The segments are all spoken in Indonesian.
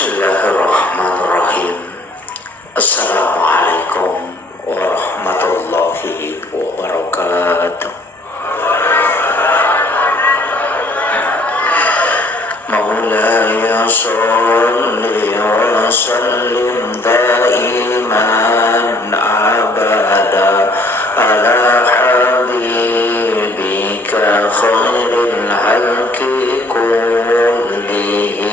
Bismillahirrahmanirrahim. Assalamualaikum warahmatullahi wabarakatuh. Maulaya sholli wa sallim daiman abada ala habibika khairil halki kullihim.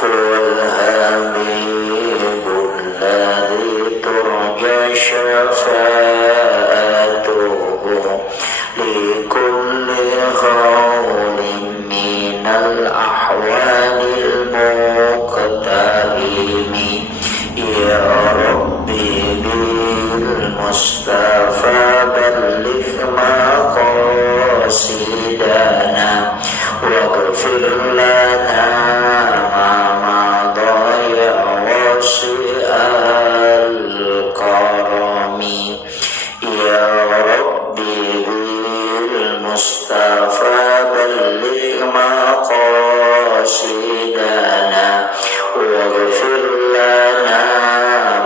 Huwal habibul ladzi turja syafa'atuhu likulli khawlin minal ahwalil muqtahimi. Ya Rabbi bil Mustafa balligh maqasidana waghfir lana al-karami. Ya Rabbi bil Mustafa balligh maqasidana waghfir lana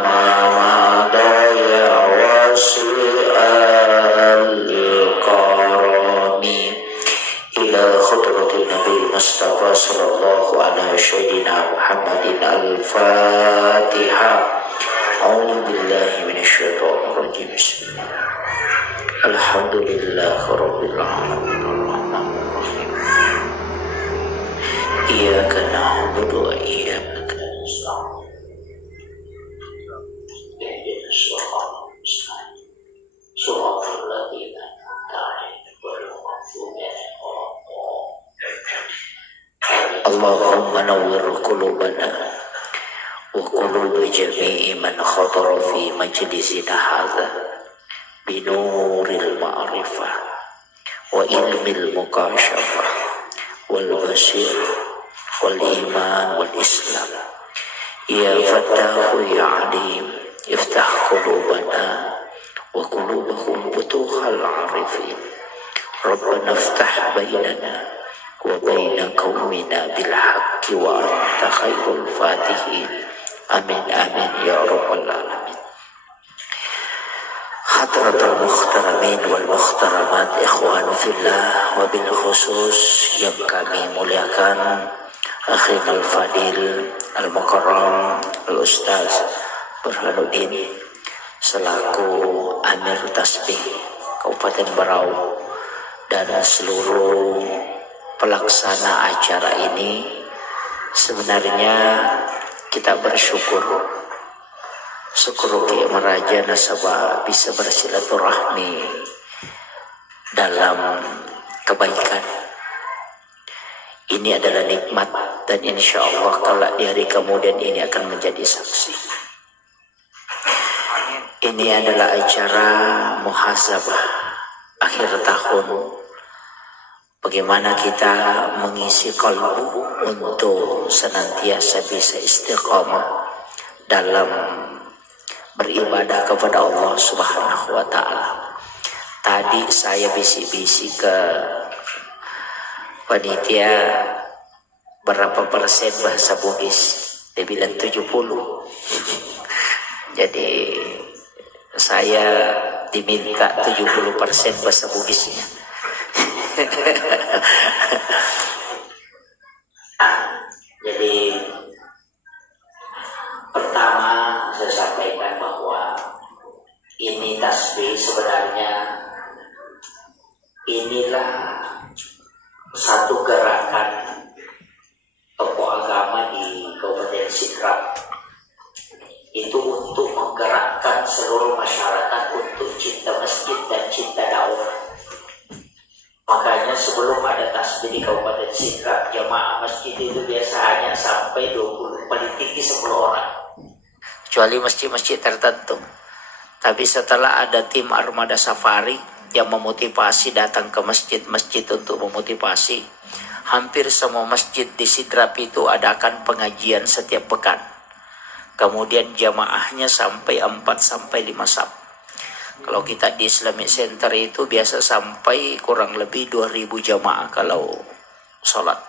ma madaya wasi'al-karami. Ila khudratin Nabi Mustafa sallallahu alaihi sayyidina Muhammadin al-Fatihah. A'udzu billahi minasyaitonir rajim. Bismillah. Alhamdulillahirabbil alamin arrahmanir rahim. Iyyaka na'budu wa iyyaka nasta'in. Ihdinas siratal mustaqim. Shiratal ladzina an'amta 'alaihim ghairil maghdubi 'alaihim waladdallin. Allahumma nawwir qulubana wa qulubi jami'i man khatara fi majlisina hadza binuril ma'rifah wa ilmil mukashafah wal basir wal iman wal islam. Ya Fattahu ya Alim, iftah qulubana wa qulubahum futuhal arifin. Rabbana iftah bainana wa baina qaumina bil haqqi wa anta khairul fatihin. Amin amin ya rabbal alamin. Hadratul mukhtaramin wal mukhtaramat, ikhwanu fillah, wa bil khusus yang kami muliakan akhina al-fadil al-mukarram al-ustaz Burhanuddin selaku Amir Tasbih Kabupaten Berau dan seluruh pelaksana acara ini. Sebenarnya kita bersyukur Ki Meraja nasabah bisa bersilaturahmi dalam kebaikan. Ini adalah nikmat dan insya Allah kelak di hari kemudian ini akan menjadi saksi. Ini adalah acara muhasabah akhir tahun. Bagaimana kita mengisi kalbu untuk senantiasa bisa istiqamah dalam beribadah kepada Allah Subhanahu wa Ta'ala. Tadi saya bisi-bisi ke panitia berapa persen bahasa Bugis, dia bilang 70. Jadi saya diminta 70% bahasa Bugisnya. Jadi pertama saya sampaikan bahwa ini tasbih sebenarnya inilah satu gerakan tokoh agama di Kabupaten Sidrap itu untuk menggerakkan seluruh masyarakat untuk cinta masjid dan cinta dakwah. Makanya sebelum ada tasbih di Kabupaten Sidrap, jamaah masjid itu biasa hanya sampai 20, paling tinggi 10 orang. Kecuali masjid-masjid tertentu. Tapi setelah ada tim armada safari yang memotivasi datang ke masjid-masjid untuk memotivasi, hampir semua masjid di Sidrap itu adakan pengajian setiap pekan. Kemudian jamaahnya sampai 4-5 saf. Kalau kita di Islamic Center itu biasa sampai kurang lebih 2000 jamaah kalau sholat.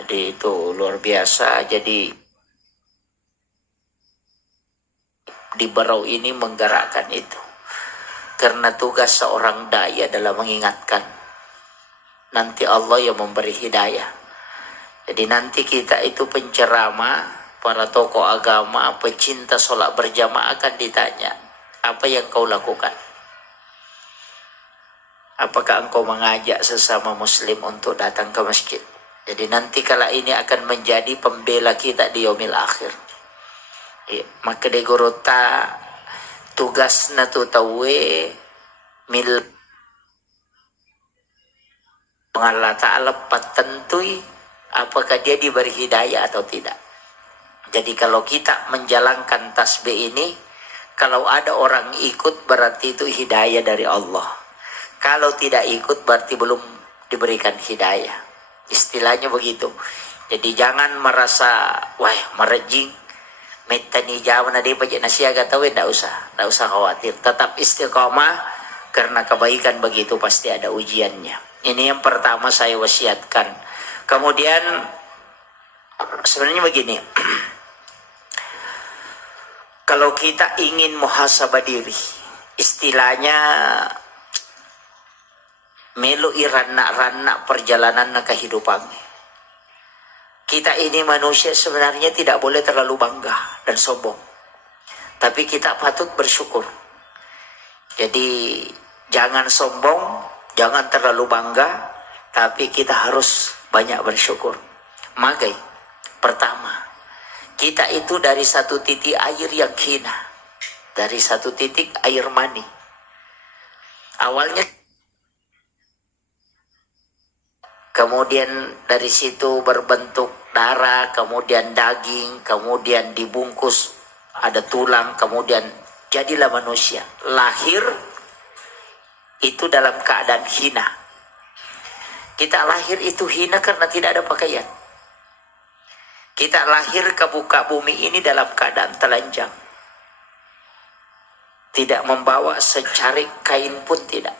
Jadi itu luar biasa. Jadi di Berau ini menggerakkan itu. Karena tugas seorang dai adalah mengingatkan. Nanti Allah yang memberi hidayah. Jadi nanti kita itu penceramah, para tokoh agama, pecinta sholat berjamaah akan ditanya, apa yang kau lakukan? Apakah engkau mengajak sesama muslim untuk datang ke masjid? Jadi nanti kala ini akan menjadi pembela kita di yaumil akhir. Ya, maka de gorota tugas na tu tawe mil Allah Ta'ala patentui apakah dia diberi hidayah atau tidak. Jadi kalau kita menjalankan tasbih ini, kalau ada orang ikut berarti itu hidayah dari Allah. Kalau tidak ikut berarti belum diberikan hidayah. Istilahnya begitu. Jadi jangan merasa wah merejing metani jawa na di pajak nasiaga tahu tidak usah khawatir. Tetap istiqomah karena kebaikan begitu pasti ada ujiannya. Ini yang pertama saya wasiatkan. Kemudian sebenarnya begini. Kalau kita ingin muhasabah diri, istilahnya melu irana-rana perjalanan kehidupan. Kita ini manusia sebenarnya tidak boleh terlalu bangga dan sombong. Tapi kita patut bersyukur. Jadi jangan sombong, jangan terlalu bangga, tapi kita harus banyak bersyukur. Magai, pertama, kita itu dari satu titik air yang hina. Dari satu titik air mani. Awalnya kemudian dari situ berbentuk darah, kemudian daging, kemudian dibungkus ada tulang, kemudian jadilah manusia. Lahir itu dalam keadaan hina. Kita lahir itu hina karena tidak ada pakaian. Kita lahir ke muka bumi ini dalam keadaan telanjang. Tidak membawa secarik kain pun tidak.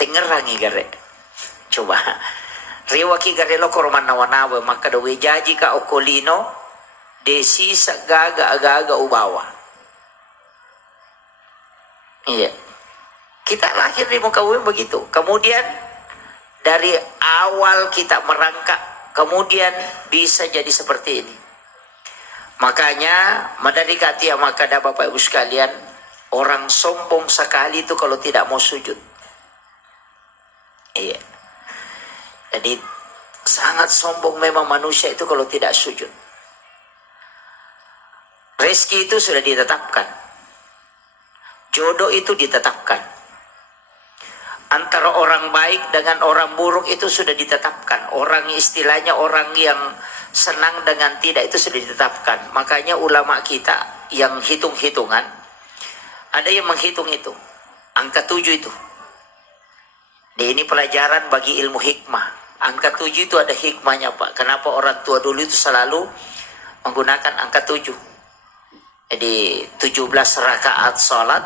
Tengerangi gare. Coba riwaki garelo koroman nawa-nawa maka dawe jaji ka okolino desi sagaga aga ubawa. Iya. Kita lahir di muka bumi begitu. Kemudian dari awal kita merangkak, kemudian bisa jadi seperti ini. Makanya madarikati ya maka ada Bapak Ibu sekalian, orang sombong sekali itu kalau tidak mau sujud. Iya. Jadi sangat sombong memang manusia itu kalau tidak sujud. Rezeki itu sudah ditetapkan. Jodoh itu ditetapkan. Antara orang baik dengan orang buruk itu sudah ditetapkan. Orang istilahnya orang yang senang dengan tidak itu sudah ditetapkan. Makanya ulama kita yang hitung-hitungan, ada yang menghitung itu. Angka 7 itu. Ini pelajaran bagi ilmu hikmah. Angka 7 itu ada hikmahnya Pak. Kenapa orang tua dulu itu selalu menggunakan angka 7. Jadi 17 rakaat sholat.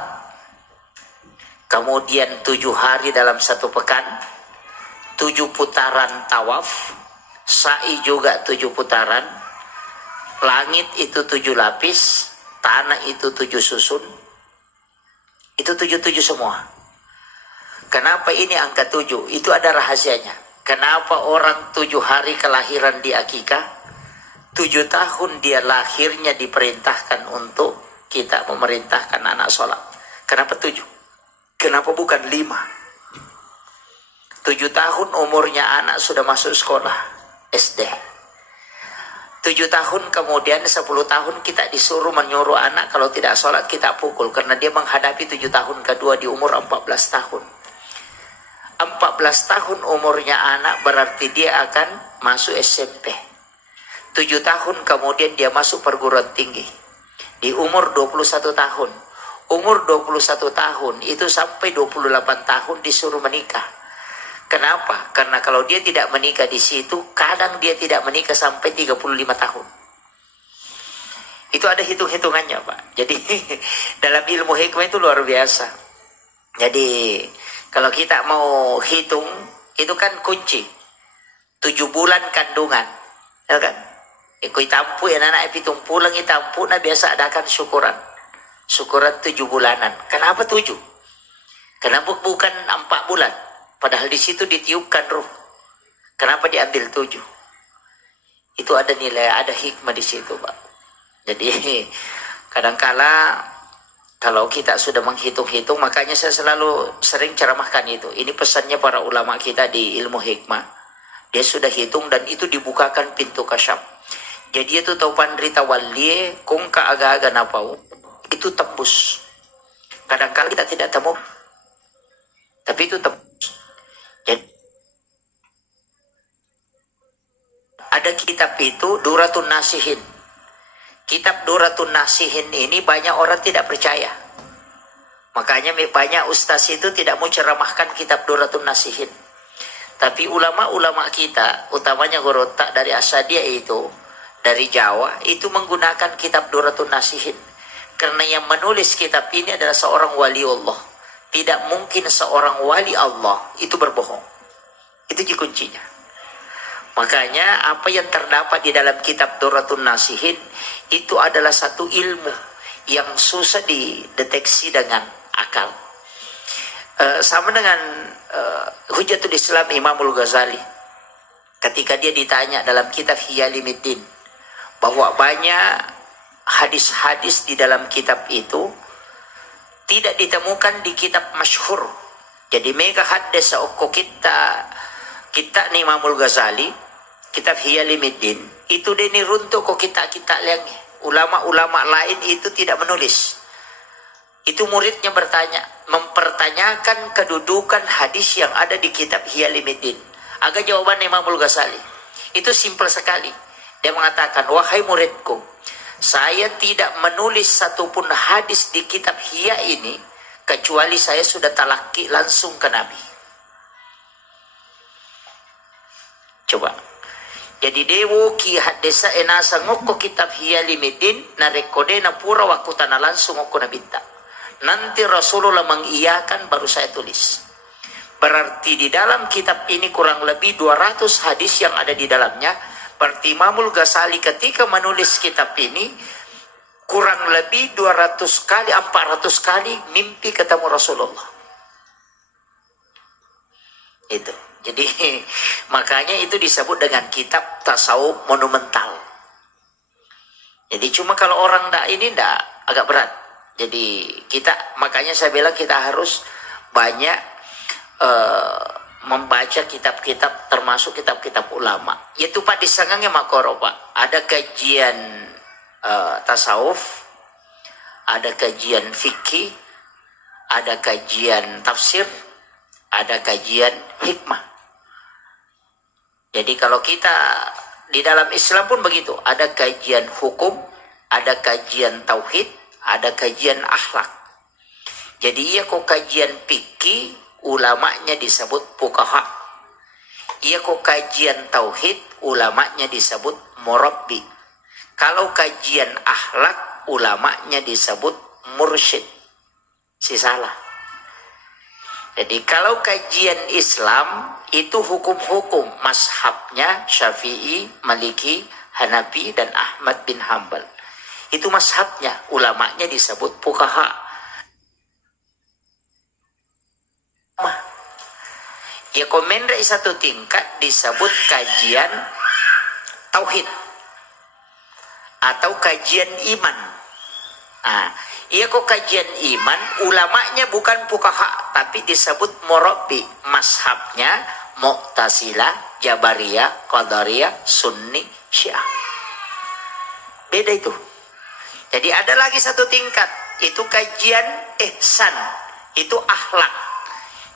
Kemudian 7 hari dalam satu pekan. 7 putaran tawaf. Sa'i juga 7 putaran. Langit itu 7 lapis. Tanah itu 7 susun. Itu 7-7 semua. Kenapa ini angka 7? Itu ada rahasianya. Kenapa orang 7 hari kelahiran di akikah, 7 tahun dia lahirnya diperintahkan untuk kita memerintahkan anak sholat. Kenapa 7? Kenapa bukan 5? 7 tahun umurnya anak sudah masuk sekolah SD. 7 tahun kemudian 10 tahun kita disuruh menyuruh anak kalau tidak sholat kita pukul. Karena dia menghadapi 7 tahun kedua di umur 14 tahun. 14 tahun umurnya anak berarti dia akan masuk SMP. 7 tahun kemudian dia masuk perguruan tinggi. Di umur 21 tahun. Umur 21 tahun itu sampai 28 tahun disuruh menikah. Kenapa? Karena kalau dia tidak menikah di situ, kadang dia tidak menikah sampai 35 tahun. Itu ada hitung-hitungannya Pak. Jadi dalam ilmu hikmah itu luar biasa. Jadi kalau kita mau hitung, itu kan kunci. 7 bulan kandungan, ya kan? Ikut tampu ya anak pitung pulang itampu na biasa adakan syukuran 7 bulanan. Kenapa 7? Kenapa bukan 4 bulan? Padahal di situ ditiupkan ruh. Kenapa diambil 7? Itu ada nilai, ada hikmah di situ, Pak. Jadi kadangkala kalau kita sudah menghitung-hitung, makanya saya sering ceramahkan itu. Ini pesannya para ulama kita di ilmu hikmah. Dia sudah hitung dan itu dibukakan pintu kasyaf. Jadi itu taupan rita wali, kung ka-aga-aga napau, itu tembus. Kadangkala kita tidak temu, tapi itu tembus. Jadi ada kitab itu Duratun Nasihin. Kitab Duratun Nasihin ini banyak orang tidak percaya. Makanya banyak ustaz itu tidak mau ceramahkan kitab Duratun Nasihin. Tapi ulama-ulama kita, utamanya Gorota dari Asadiyah itu, dari Jawa, itu menggunakan kitab Duratun Nasihin. Karena yang menulis kitab ini adalah seorang wali Allah. Tidak mungkin seorang wali Allah itu berbohong. Itu kuncinya. Makanya apa yang terdapat di dalam kitab Duratun Nasihin itu adalah satu ilmu yang susah dideteksi dengan akal. Sama dengan Hujatul Islam Imamul Ghazali. Ketika dia ditanya dalam kitab Hiyalimuddin bahwa banyak hadis-hadis di dalam kitab itu tidak ditemukan di kitab masyhur. Jadi mega hadis okko kita ni Imamul Ghazali kitab Hiyalimuddin itu deni runtuh kok kita yang ulama-ulama lain itu tidak menulis. Itu muridnya mempertanyakan kedudukan hadis yang ada di kitab Hiyalimuddin. Agak jawaban Imamul Ghazali itu simpel sekali. Dia mengatakan, wahai muridku, saya tidak menulis satupun hadis di kitab Hiya ini kecuali saya sudah talaki langsung ke Nabi. Coba. Jadi dewo ki hadesa enasa ngoko kitab Hiyalimuddin na rekode na pura wakutana langsung ngoko nabinta. Nanti Rasulullah mengiyakan baru saya tulis. Berarti di dalam kitab ini kurang lebih 200 hadis yang ada di dalamnya. Berarti Imamul Ghazali ketika menulis kitab ini kurang lebih 200 kali, 400 kali mimpi ketemu Rasulullah. Itu. Jadi makanya itu disebut dengan kitab tasawuf monumental. Jadi cuma kalau orang agak berat. Jadi makanya saya bilang kita harus banyak membaca kitab-kitab termasuk kitab-kitab ulama. Yaitu Pak disangangnya makoro Pak. Ada kajian tasawuf, ada kajian fikih, ada kajian tafsir, ada kajian hikmah. Jadi kalau kita di dalam Islam pun begitu, ada kajian hukum, ada kajian tauhid, ada kajian akhlak. Jadi kok kajian fikih, ulamanya disebut fuqaha. Kok kajian tauhid, ulamanya disebut murabbi. Kalau kajian akhlak, ulamanya disebut mursyid. Si salah. Jadi kalau kajian Islam itu hukum-hukum mazhabnya Syafi'i, Maliki, Hanafi dan Ahmad bin Hambal. Itu mazhabnya, ulamanya disebut fuqaha. Komen dari satu tingkat disebut kajian tauhid atau kajian iman. Kok kajian iman, ulamanya bukan fuqaha tapi disebut murabbi. Mazhabnya Mu'tazilah, Jabariyah, Qadariyah, Sunni, Syiah. Beda itu. Jadi ada lagi satu tingkat, itu kajian ihsan, itu akhlak.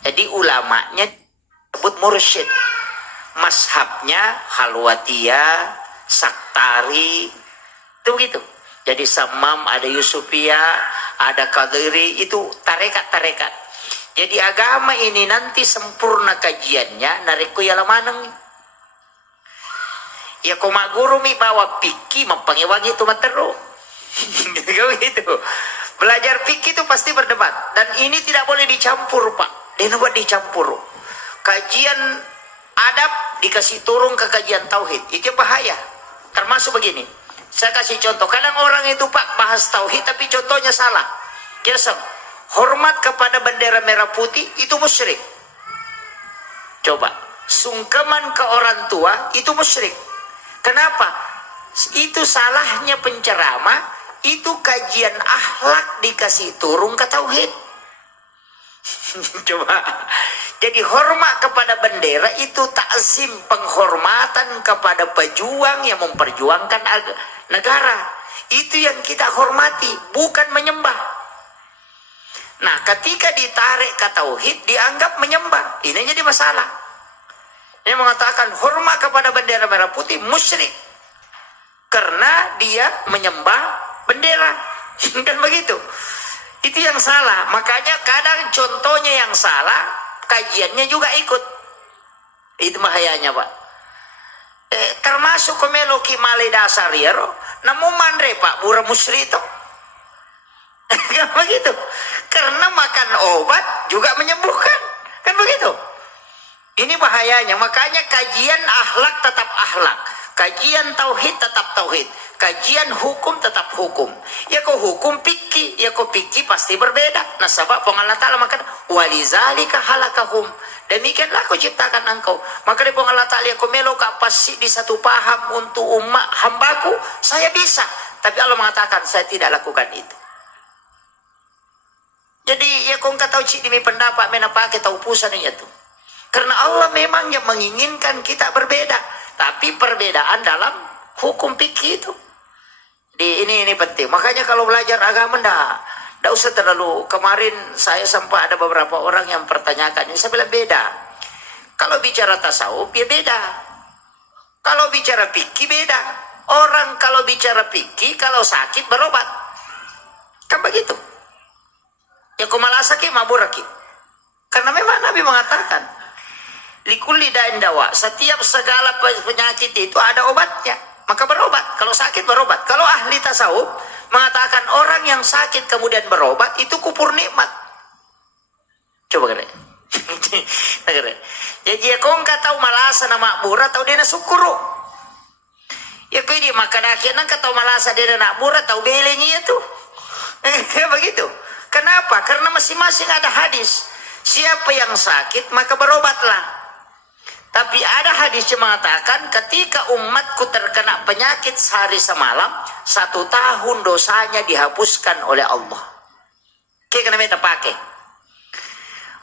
Jadi ulamanya disebut mursyid. Mazhabnya Halwatiyah, Saktari, itu begitu. Jadi Samam, ada Yusufiyah, ada Qadiri, itu tarekat-tarekat. Jadi agama ini nanti sempurna kajiannya, nariko ya lamanang. Ya koma guru mi bawa piki, mempangiwangi itu matero. Gitu. Belajar fikih itu pasti berdebat. Dan ini tidak boleh dicampur Pak. Dia buat dicampur. Kajian adab dikasih turun ke kajian tauhid. Itu bahaya. Termasuk begini. Saya kasih contoh. Kadang orang itu Pak bahas tauhid tapi contohnya salah. Jasem, hormat kepada bendera merah putih itu musyrik. Coba, sungkeman ke orang tua itu musyrik. Kenapa? Itu salahnya penceramah, itu kajian akhlak dikasih turun ke tauhid. Coba. Jadi hormat kepada bendera itu takzim, penghormatan kepada pejuang yang memperjuangkan negara. Itu yang kita hormati, bukan menyembah. Nah, ketika ditarik ke tauhid dianggap menyembah. Ini jadi masalah. Ini mengatakan hormat kepada bendera merah putih musyrik. Karena dia menyembah bendera. Kan begitu. Itu yang salah. Makanya kadang contohnya yang salah, kajiannya juga ikut. Itu bahayanya Pak. Termasuk kemeloki male dasar ya roh. Namun mandre Pak, pura musyrik itu. Kan begitu. Karena makan obat juga menyembuhkan. Kan begitu. Ini bahayanya. Makanya kajian akhlak tetap akhlak. Kajian tauhid tetap tauhid. Kajian hukum tetap hukum. Ya kau hukum fikih, ya kau fikih pasti berbeda. Nah sebab Allah Ta'ala makan walizalika halakahum. Demikianlah kau ciptakan engkau. Maka dari Allah Ta'ala kau melo kak pasti di satu paham untuk umat hambaku. Saya bisa. Tapi Allah mengatakan saya tidak lakukan itu. Jadi ya kau tahu cik demi pendapat menapa kita upusan itu. Karena Allah memang yang menginginkan kita berbeda. Tapi perbedaan dalam hukum fikih itu. Ini penting. Makanya kalau belajar agama ndak usah terlalu. Kemarin saya sempat ada beberapa orang yang pertanyakan. Ini saya bilang beda. Kalau bicara tasawuf ya beda. Kalau bicara fikih beda. Orang kalau bicara fikih kalau sakit berobat. Kan begitu. Ya kumalah sakit maburaki. Karena memang Nabi mengatakan likulli da'in dawa. Setiap segala penyakit itu ada obatnya. Maka berobat. Kalau sakit berobat. Kalau ahli tasawuf mengatakan orang yang sakit kemudian berobat itu kupur nikmat. Coba kira. Jadi ya kau nggak tahu malasa nama murah tahu dia syukuru. Ya kau ini maka akhirnya kau tahu malasa dia nak murah tahu belenya itu. Begitu. Kenapa? Karena masing-masing ada hadis. Siapa yang sakit maka berobatlah. Tapi ada hadis yang mengatakan ketika umatku terkena penyakit sehari semalam, 1 tahun dosanya dihapuskan oleh Allah. Kena minta pakai.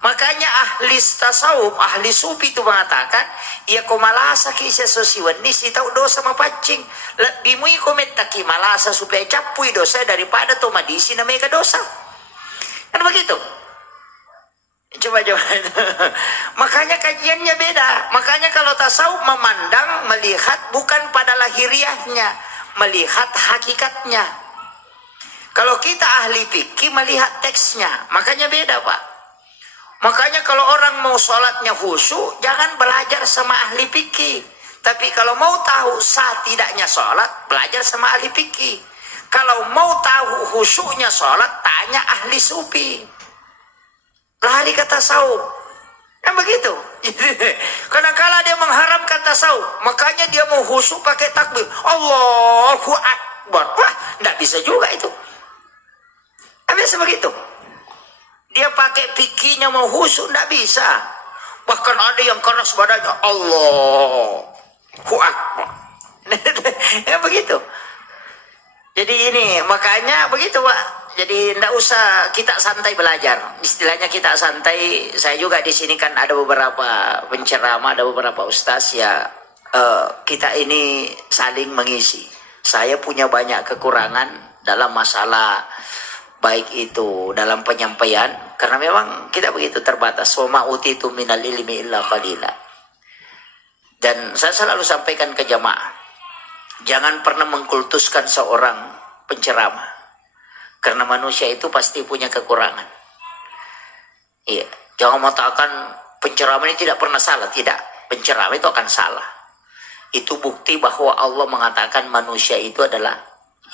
Makanya ahli tasawuf, ahli sufi itu mengatakan, ia ko malasa kisah sosiwan ni si tahu dosa mapacing. Lebih mui ko metaki malasa supaya capui dosa daripada to madisi na mega dosa. Kan begitu? Coba. Makanya kajiannya beda. Makanya kalau tasawuf memandang, melihat bukan pada lahiriahnya, melihat hakikatnya. Kalau kita ahli fikih melihat teksnya, makanya beda Pak. Makanya kalau orang mau sholatnya khusyuk, jangan belajar sama ahli fikih. Tapi kalau mau tahu sah tidaknya sholat, belajar sama ahli fikih. Kalau mau tahu khusyuknya sholat, tanya ahli sufi. Lari ke tasawuf. Kan begitu. Karena kalau dia mengharamkan tasawuf, makanya dia mau khusyuk pakai takbir. Allahu Akbar. Wah, enggak bisa juga itu. Enggak bisa begitu. Dia pakai fikihnya mau khusyuk, enggak bisa. Bahkan ada yang keras badannya. Allahu Akbar. Ya begitu. Jadi ini, makanya begitu Pak. Jadi tidak usah kita santai belajar. Istilahnya kita santai. Saya juga di sini kan ada beberapa penceramah, ada beberapa ustaz ya. Kita ini saling mengisi. Saya punya banyak kekurangan dalam masalah baik itu dalam penyampaian. Karena memang kita begitu terbatas. Wa ma utitu minal ilmi illa qalila. Dan saya selalu sampaikan ke jamaah, jangan pernah mengkultuskan seorang penceramah. Karena manusia itu pasti punya kekurangan. Iya, jangan mengatakan penceramah ini tidak pernah salah. Tidak, penceramah itu akan salah. Itu bukti bahwa Allah mengatakan manusia itu adalah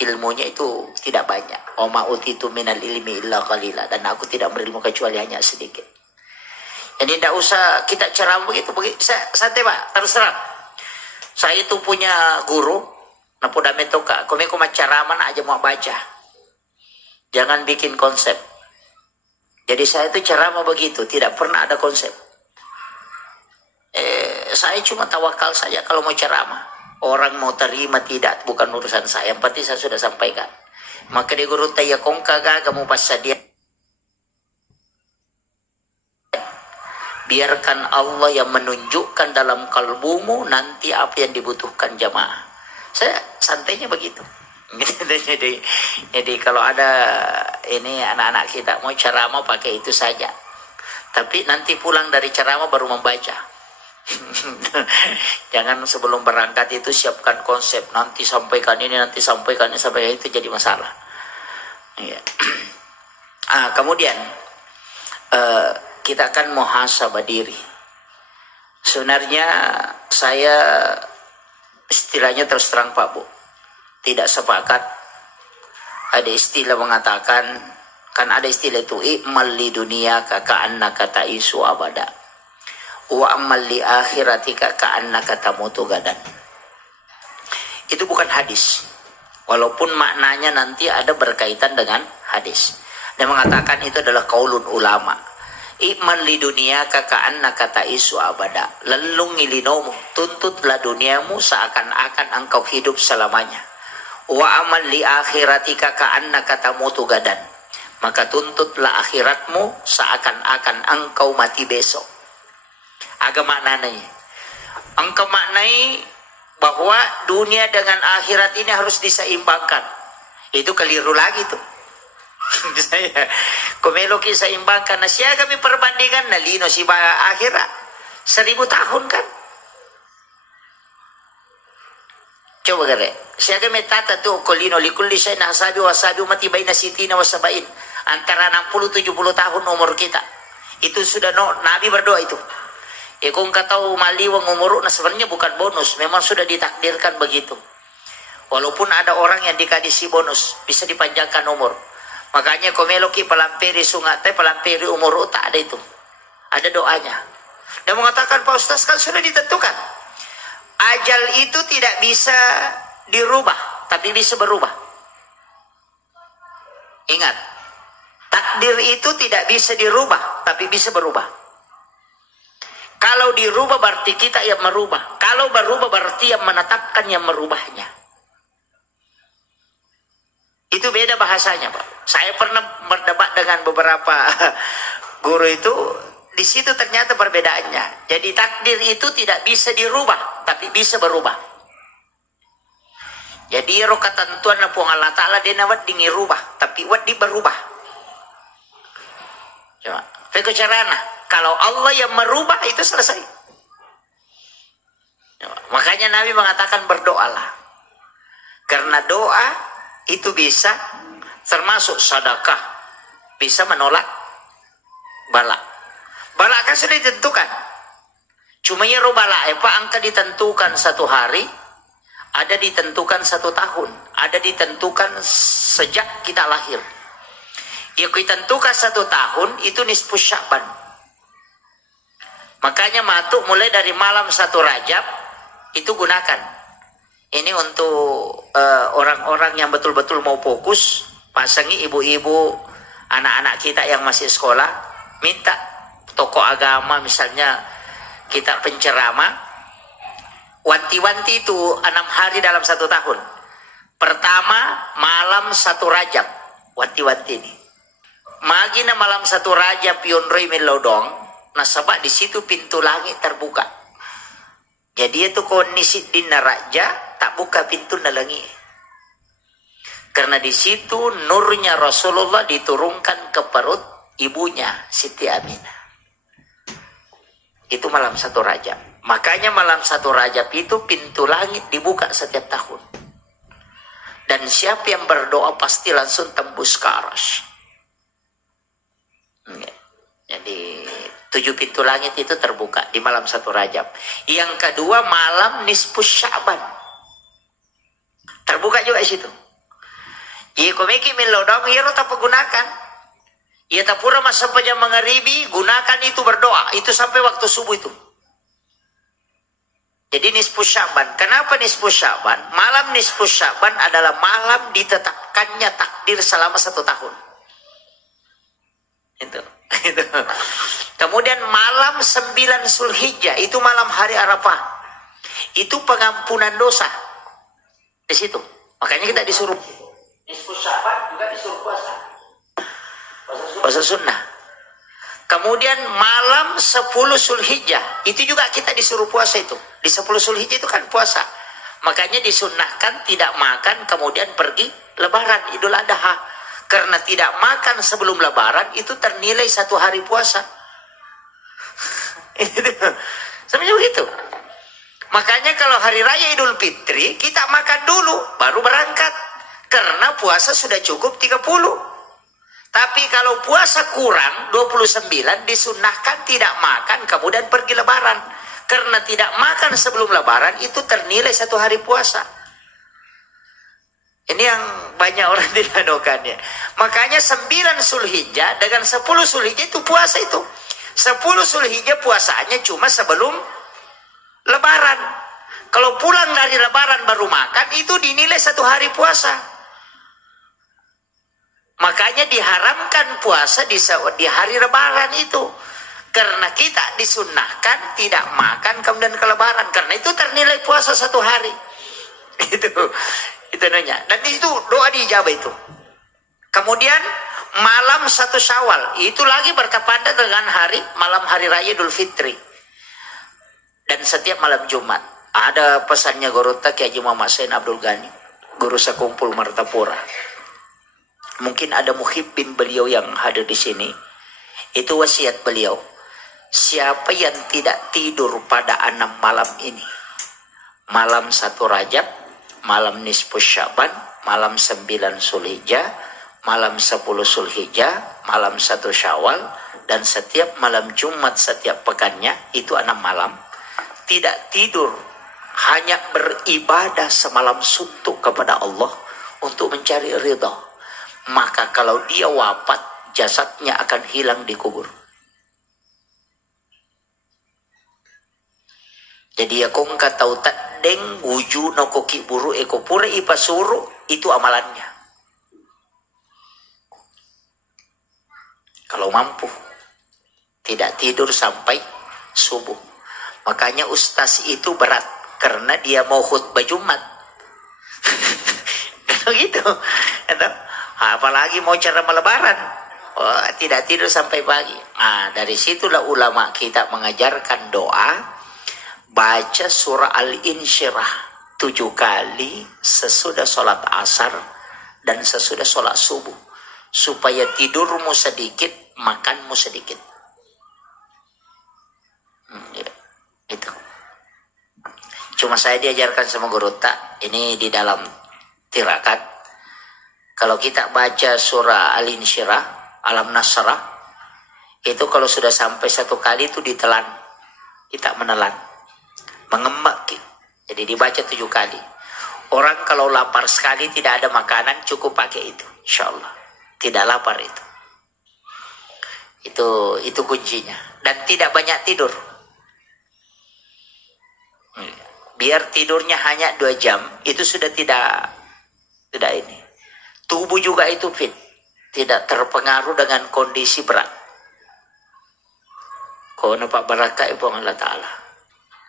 ilmunya itu tidak banyak. Wa ma utitu minal ilmi illa qalila. Dan aku tidak berilmu kecuali hanya sedikit. Jadi tidak usah kita ceramah begitu. Santai Pak, terserah. Saya itu punya guru, napuda metoka, komeko macaraman aja mau baca. Jangan bikin konsep. Jadi saya itu ceramah begitu, tidak pernah ada konsep. Saya cuma tawakal saja kalau mau ceramah. Orang mau terima tidak, bukan urusan saya. Yang penting saya sudah sampaikan. Maka di guru taya kongka kamu pas dia. Biarkan Allah yang menunjukkan dalam kalbumu nanti apa yang dibutuhkan jamaah. Saya santainya begitu. jadi kalau ada ini anak-anak kita mau ceramah pakai itu saja. Tapi nanti pulang dari ceramah baru membaca. Jangan sebelum berangkat itu siapkan konsep. Nanti sampaikan ini, nanti sampaikan ini, sampai itu jadi masalah. Ya. Kemudian kita akan muhasabah diri. Sebenarnya saya istilahnya terus terang Pak Bu, tidak sepakat. Ada istilah mengatakan, kan ada istilah itu i'mal li dunyaka ka'annaka ta'isu abada wa amal li akhiratika ka'annaka tamutu gadan. Itu bukan hadis, walaupun maknanya nanti ada berkaitan dengan hadis. Dan mengatakan itu adalah qaulun ulama. Iman li dunia kaka'annaka ta'isu abada. Lelung ilinomu, tuntutlah duniamu seakan-akan engkau hidup selamanya. Wa amal li akhiratika ka'annaka tamutu gadan. Maka tuntutlah akhiratmu seakan-akan engkau mati besok. Agak maknanya. Engkau maknai bahwa dunia dengan akhirat ini harus diseimbangkan. Itu keliru lagi tuh. Saya komelo kisah imbangkan na siya kami perbandingan na lino si akhirat 1000 tahun kan. Coba gare siya kami tata tu kolino likulli siya na hasabi matibay na sitina wasabain antara 60-70 tahun umur kita. Itu sudah Nabi berdoa itu. Kung katau maliwang umur na sebenarnya bukan bonus, memang sudah ditakdirkan begitu. Walaupun ada orang yang dikasih bonus bisa dipanjangkan umur. Makanya komeloki palampiri sungate palampiri umur tak ada itu. Ada doanya. Dan mengatakan Pak Ustaz kan sudah ditentukan. Ajal itu tidak bisa dirubah, tapi bisa berubah. Ingat, takdir itu tidak bisa dirubah, tapi bisa berubah. Kalau dirubah berarti kita yang merubah. Kalau berubah berarti yang menetapkan yang merubahnya. Itu beda bahasanya Pak. Saya pernah berdebat dengan beberapa guru itu, di situ ternyata perbedaannya. Jadi takdir itu tidak bisa dirubah, tapi bisa berubah. Jadi roh ketentuan na puang Allah Ta'ala dia nawat dingi rubah, tapi wat di berubah. Coba, peko carana. Kalau Allah yang merubah itu selesai. Coba. Makanya Nabi mengatakan berdoalah. Karena doa itu bisa termasuk sedekah, bisa menolak bala. Bala kan sudah ditentukan. Cuma ya bala apa angka ditentukan 1 hari, ada ditentukan 1 tahun, ada ditentukan sejak kita lahir. Ya ditentukan 1 tahun itu nisfu Sya'ban. Makanya matuk mulai dari malam 1 Rajab itu gunakan. Ini untuk orang-orang yang betul-betul mau fokus. Pasangi ibu-ibu, anak-anak kita yang masih sekolah, minta tokoh agama misalnya kita penceramah, wanti-wanti itu 6 hari dalam 1 tahun. Pertama malam 1 Rajab, wanti-wanti ini. Magina malam 1 Rajab yonroi melodong, nasabak di situ pintu langit terbuka. Jadi itu kondisi di naraja tak buka pintu na langit. Karena di situ nurnya Rasulullah diturunkan ke perut ibunya Siti Aminah. Itu malam 1 Rajab. Makanya malam 1 Rajab itu pintu langit dibuka setiap tahun. Dan siapa yang berdoa pasti langsung tembus ke arasy. Jadi 7 pintu langit itu terbuka di malam 1 Rajab. Yang kedua malam nisfus Sya'ban. Terbuka juga di situ. Komeki melodong hero tak pergunakan. Ya tapura masa jam magharibi, gunakan itu berdoa. Itu sampai waktu subuh itu. Jadi nisfu Sya'ban. Kenapa nisfu Sya'ban? Malam nisfu Sya'ban adalah malam ditetapkannya takdir selama 1 tahun. Itu. Kemudian malam 9 Zulhijjah, itu malam hari Arafah. Itu pengampunan dosa. Di situ. Makanya kita disuruh nisfu Sya'ban juga disuruh puasa. Puasa sunnah. Kemudian malam 10 Zulhijjah, itu juga kita disuruh puasa itu. Di 10 Zulhijjah itu kan puasa. Makanya disunnahkan tidak makan kemudian pergi lebaran Idul Adha. Karena tidak makan sebelum lebaran itu ternilai 1 hari puasa. Sebenarnya begitu. Makanya kalau hari raya Idul Fitri kita makan dulu baru berangkat. Karena puasa sudah cukup 30. Tapi kalau puasa kurang 29 disunnahkan tidak makan kemudian pergi lebaran. Karena tidak makan sebelum lebaran itu ternilai 1 hari puasa. Ini yang banyak orang tidak anukannya. Makanya 9 Zulhijjah dengan 10 Zulhijjah itu puasa itu. 10 Zulhijjah puasanya cuma sebelum lebaran. Kalau pulang dari lebaran baru makan itu dinilai 1 hari puasa. Makanya diharamkan puasa di hari lebaran itu. Karena kita disunnahkan tidak makan kemudian ke lebaran. Karena itu ternilai puasa 1 hari. Itu nanya. Dan itu doa dijabah itu. Kemudian malam 1 Syawal. Itu lagi bertepatan dengan malam hari raya Idul Fitri. Dan setiap malam Jumat. Ada pesannya Gorota Kiai Haji Muhammad Sain Abdul Ghani. Guru Sekumpul Martapura. Mungkin ada muhibbin beliau yang hadir di sini. Itu wasiat beliau. Siapa yang tidak tidur pada 6 malam ini, malam 1 Rajab, malam nisfu Sya'ban, malam 9 Zulhijjah, malam 10 Zulhijjah, malam 1 Syawal, dan setiap malam Jumat setiap pekannya, itu 6 malam, tidak tidur, hanya beribadah semalam suntuk kepada Allah untuk mencari ridha. Maka kalau dia wafat, jasadnya akan hilang di kubur. Jadi ya kong katau tadeng wuju no koki buru eko pura ipasuru, itu amalannya. Kalau mampu, tidak tidur sampai subuh. Makanya ustaz itu berat, karena dia mau khutbah Jumat. Gitu. Apalagi mau ceramah lebaran, tidak tidur sampai pagi. Nah, dari situlah ulama kita mengajarkan doa, baca surah Al-Insyirah 7 kali sesudah sholat asar dan sesudah sholat subuh, supaya tidurmu sedikit, makanmu sedikit. Itu. Cuma saya diajarkan sama guru tak, ini di dalam tirakat. Kalau kita baca surah Al-Insyirah, Alam Nasrah, itu kalau sudah sampai 1 kali itu ditelan. Kita menelan. Mengemak. Jadi dibaca 7 kali. Orang kalau lapar sekali tidak ada makanan, cukup pakai itu. Insya Allah. Tidak lapar itu. Itu kuncinya. Dan tidak banyak tidur. Biar tidurnya hanya 2 jam, itu sudah tidak ini. Tubuh juga itu fit, tidak terpengaruh dengan kondisi berat. Kau nampak barakah ibu Allah Ta'ala.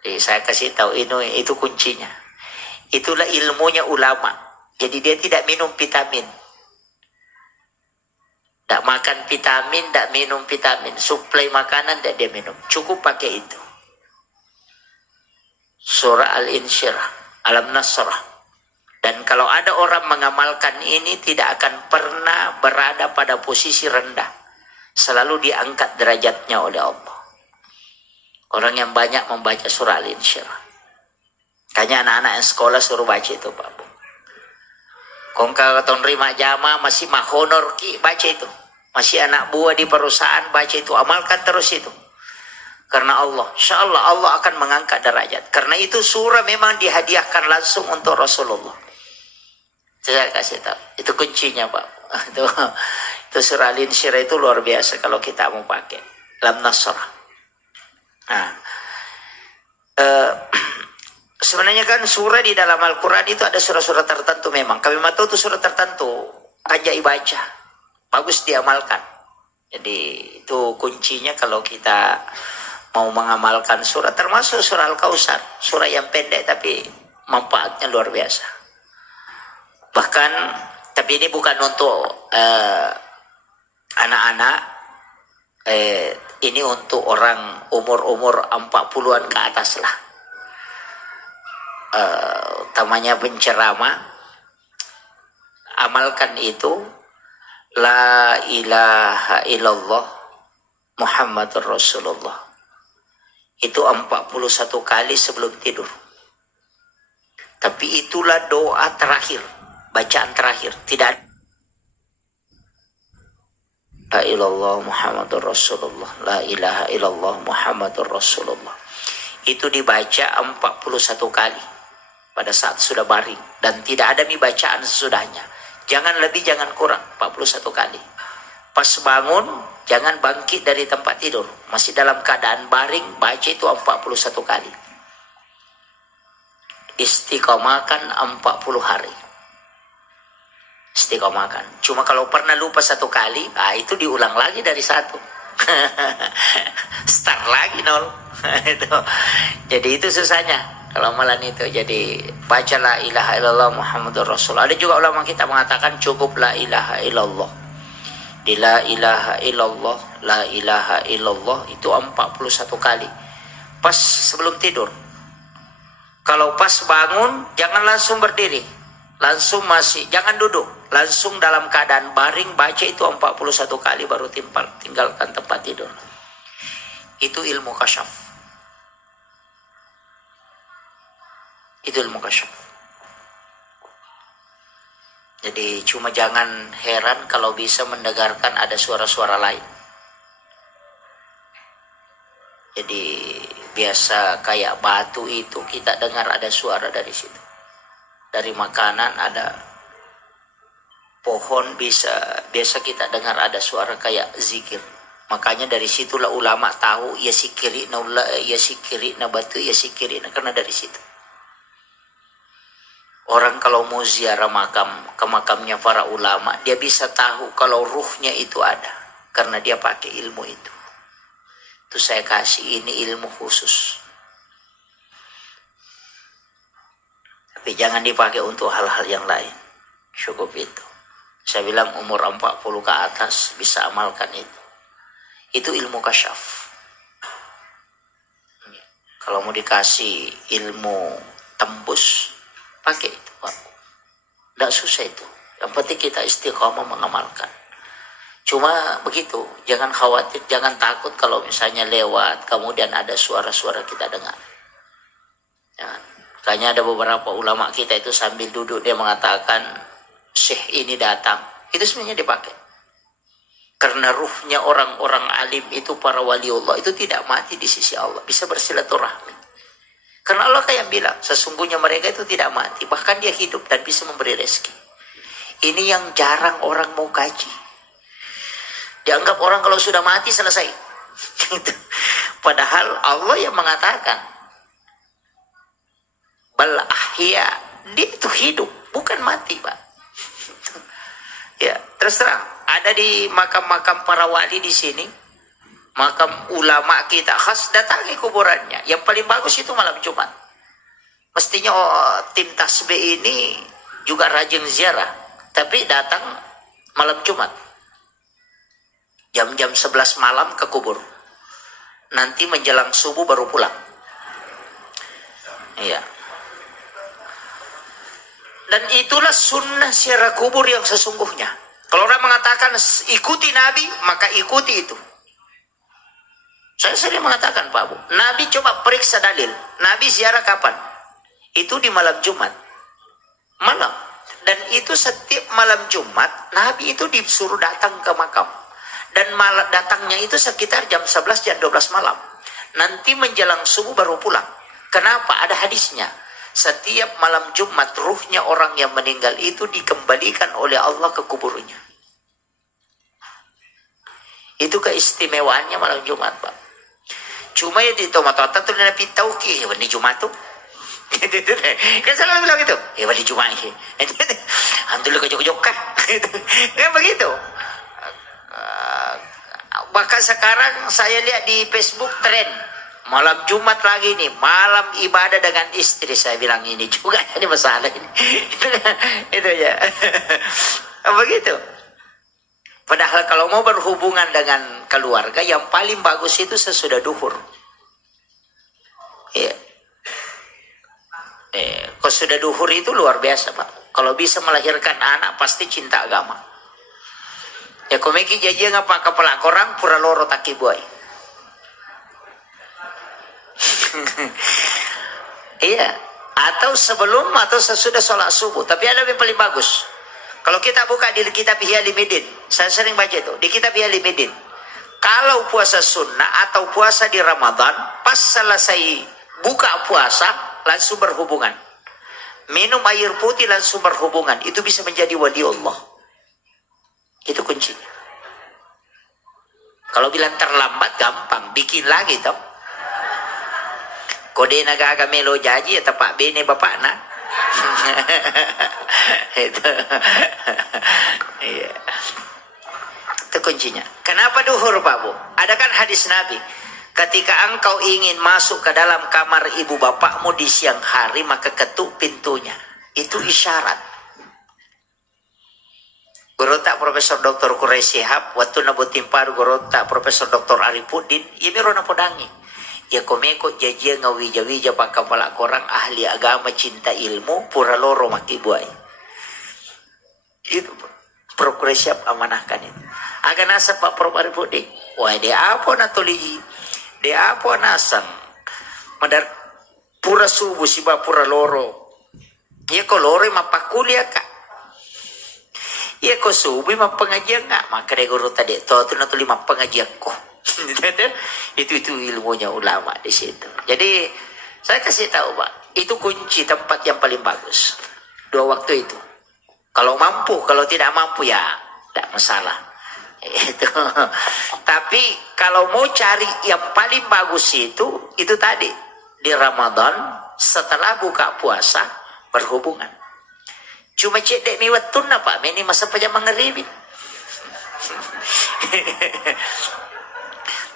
Jadi saya kasih tahu ini, itu kuncinya. Itulah ilmunya ulama. Jadi dia tidak minum vitamin. Tak makan vitamin, tak minum vitamin. Suplai makanan tak dia minum. Cukup pakai itu. Surah Al-Insyirah, Alam Nasrah. Dan kalau ada orang mengamalkan ini tidak akan pernah berada pada posisi rendah. Selalu diangkat derajatnya oleh Allah. Orang yang banyak membaca surah Al-Insyirah. Kayaknya anak-anak yang sekolah suruh baca itu Pak Bu. Kong kalau terima jamaah masih mah honor ki baca itu. Masih anak buah di perusahaan baca itu. Amalkan terus itu. Karena Allah, insya Allah Allah akan mengangkat derajat. Karena itu surah memang dihadiahkan langsung untuk Rasulullah. Saya kasih tahu, itu kuncinya Pak. Itu Itu surah Al-Insyirah itu luar biasa kalau kita mau pakai. Lam Nasrah. Nah, sebenarnya kan surah di dalam Al-Quran itu ada surah-surah tertentu memang. Kami tahu itu surah tertentu ajaib baca, bagus diamalkan. Jadi itu kuncinya kalau kita mau mengamalkan surah, termasuk surah Al-Kautsar, surah yang pendek tapi manfaatnya luar biasa. Bahkan, tapi ini bukan untuk anak-anak, ini untuk orang umur 40-an ke atas lah. Utamanya penceramah, amalkan itu la ilaha illallah Muhammadur Rasulullah. Itu 41 kali sebelum tidur. Tapi itulah doa terakhir, bacaan terakhir. Tidak la ilallah Muhammadur Rasulullah, la ilaha illallah Muhammadur Rasulullah. Itu dibaca 41 kali pada saat sudah baring, dan tidak ada bacaan sesudahnya. Jangan lebih, jangan kurang, 41 kali. Pas bangun, jangan bangkit dari tempat tidur, masih dalam keadaan baring, baca itu 41 kali. Istiqomahkan 40 hari. Istiqomahkan. Cuma kalau pernah lupa 1 kali, itu diulang lagi dari 1. Start lagi 0. Jadi itu susahnya kalau amalan itu. Jadi baca la ilaha illallah Muhammadur Rasulullah. Ada juga ulama kita mengatakan cukup la ilaha illallah. Di la ilaha illallah, la ilaha illallah itu 41 kali. Pas sebelum tidur. Kalau pas bangun, jangan langsung berdiri. Langsung jangan duduk. Langsung dalam keadaan baring, baca itu 41 kali baru tinggalkan tempat tidur. Itu ilmu kasyaf. Itu ilmu kasyaf. Jadi cuma jangan heran kalau bisa mendengarkan ada suara-suara lain. Jadi biasa kayak batu itu kita dengar ada suara dari situ. Dari makanan ada, pohon biasa kita dengar ada suara kayak zikir. Makanya dari situlah ulama tahu ya sikiri na batu ya sikiri na, karena dari situ. Orang kalau mau ziarah ke makamnya para ulama, dia bisa tahu kalau ruhnya itu ada, karena dia pakai ilmu itu. Itu saya kasih ini ilmu khusus. Tapi jangan dipakai untuk hal-hal yang lain. Cukup itu. Saya bilang umur 40 ke atas bisa amalkan itu. Itu ilmu kasyaf. Kalau mau dikasih ilmu tembus, pakai itu, Pak. Tidak susah itu. Yang penting kita istiqomah mengamalkan. Cuma begitu, jangan khawatir, jangan takut kalau misalnya lewat, kemudian ada suara-suara kita dengar. Jangan. Makanya ada beberapa ulama kita itu sambil duduk dia mengatakan, Syekh ini datang. Itu sebenarnya dipakai. Karena ruhnya orang-orang alim itu, para wali Allah itu tidak mati di sisi Allah. Bisa bersilaturahmi. Karena Allah kayak bilang, sesungguhnya mereka itu tidak mati. Bahkan dia hidup dan bisa memberi rezeki. Ini yang jarang orang mau kaji. Dianggap orang kalau sudah mati selesai. Padahal Allah yang mengatakan, bal ahya, dia itu hidup, bukan mati, Pak. Ya, terus terang, ada di makam-makam para wali di sini, makam ulama kita khas, datangi kuburannya. Yang paling bagus itu malam Jumat. Mestinya tim tasbih ini juga rajin ziarah, tapi datang malam Jumat. Jam-jam 11 malam ke kubur. Nanti menjelang subuh baru pulang. Iya. Dan itulah sunnah ziarah kubur yang sesungguhnya. Kalau orang mengatakan ikuti Nabi, maka ikuti itu. Saya sering mengatakan, Pak Bu, Nabi coba periksa dalil. Nabi ziarah kapan? Itu di malam Jumat. Malam. Dan itu setiap malam Jumat, Nabi itu disuruh datang ke makam. Dan datangnya itu sekitar jam 11, jam 12 malam. Nanti menjelang subuh baru pulang. Kenapa? Ada hadisnya. Setiap malam Jumat, ruhnya orang yang meninggal itu dikembalikan oleh Allah ke kuburnya. Itu keistimewaannya malam Jumat, Pak. Cuma ya di tomat-tomat tuh na pitau ki, di Jumat tuh. Kan selalu bilang gitu. Di Jumat. Antul kejok-kejok kah? Kan begitu. Bahkan sekarang saya lihat di Facebook tren malam Jumat lagi nih, malam ibadah dengan istri. Saya bilang ini juga ini masalah ini. Itu ya. Begitu. Padahal kalau mau berhubungan dengan keluarga, yang paling bagus itu sesudah duhur. Iya. Kalau sudah duhur itu luar biasa, Pak. Kalau bisa melahirkan anak pasti cinta agama. Ya komeki jajan apa kepala korang pura loro taki boy. Iya. Atau sebelum atau sesudah sholat subuh. Tapi ada yang paling bagus. Kalau kita buka di kitab Ihya Ulumuddin, saya sering baca itu di kitab Ihya Ulumuddin. Kalau puasa sunnah atau puasa di Ramadan, pas selesai buka puasa langsung berhubungan. Minum air putih langsung berhubungan. Itu bisa menjadi wali Allah. Itu kuncinya. Kalau bilang terlambat gampang, bikin lagi toh. Kode naga melo jaji ya tepak bene bapak nak. Itu. Iya. Itu kuncinya. Kenapa duhur, Pak Bu? Ada kan hadis Nabi, ketika engkau ingin masuk ke dalam kamar ibu bapakmu di siang hari, maka ketuk pintunya. Itu isyarat. Gorota Profesor Dr. Quraisy Shihab, waktu nabut timpar gorota Profesor Dr. Arifuddin, ya mirona podangi. Ya komeko jajia ngawija-wija pak kepala korang ahli agama cinta ilmu pura loro maki buai. Itu Prof. Quraisy Shihab amanahkan itu. Agan nasa Pak Prof. Arifuddin. Wah dia apa na toliji? Dia apa nasang? Madar pura subuh siba pura loro. Ya ko loro mapakulia ka. Ya ko subuh mapengajian ka. Maka dia guru tadi to tu na tuli mapengajian ko. itu ilmunya ulama di situ. Jadi saya kasih tahu Pak, itu kunci tempat yang paling bagus. 2 waktu itu. Kalau mampu, kalau tidak mampu ya tidak masalah. Itu. Tapi kalau mau cari yang paling bagus itu tadi di Ramadan setelah buka puasa berhubungan. Cuma cedek miwatun Pak, ini masa pajak mengeribin.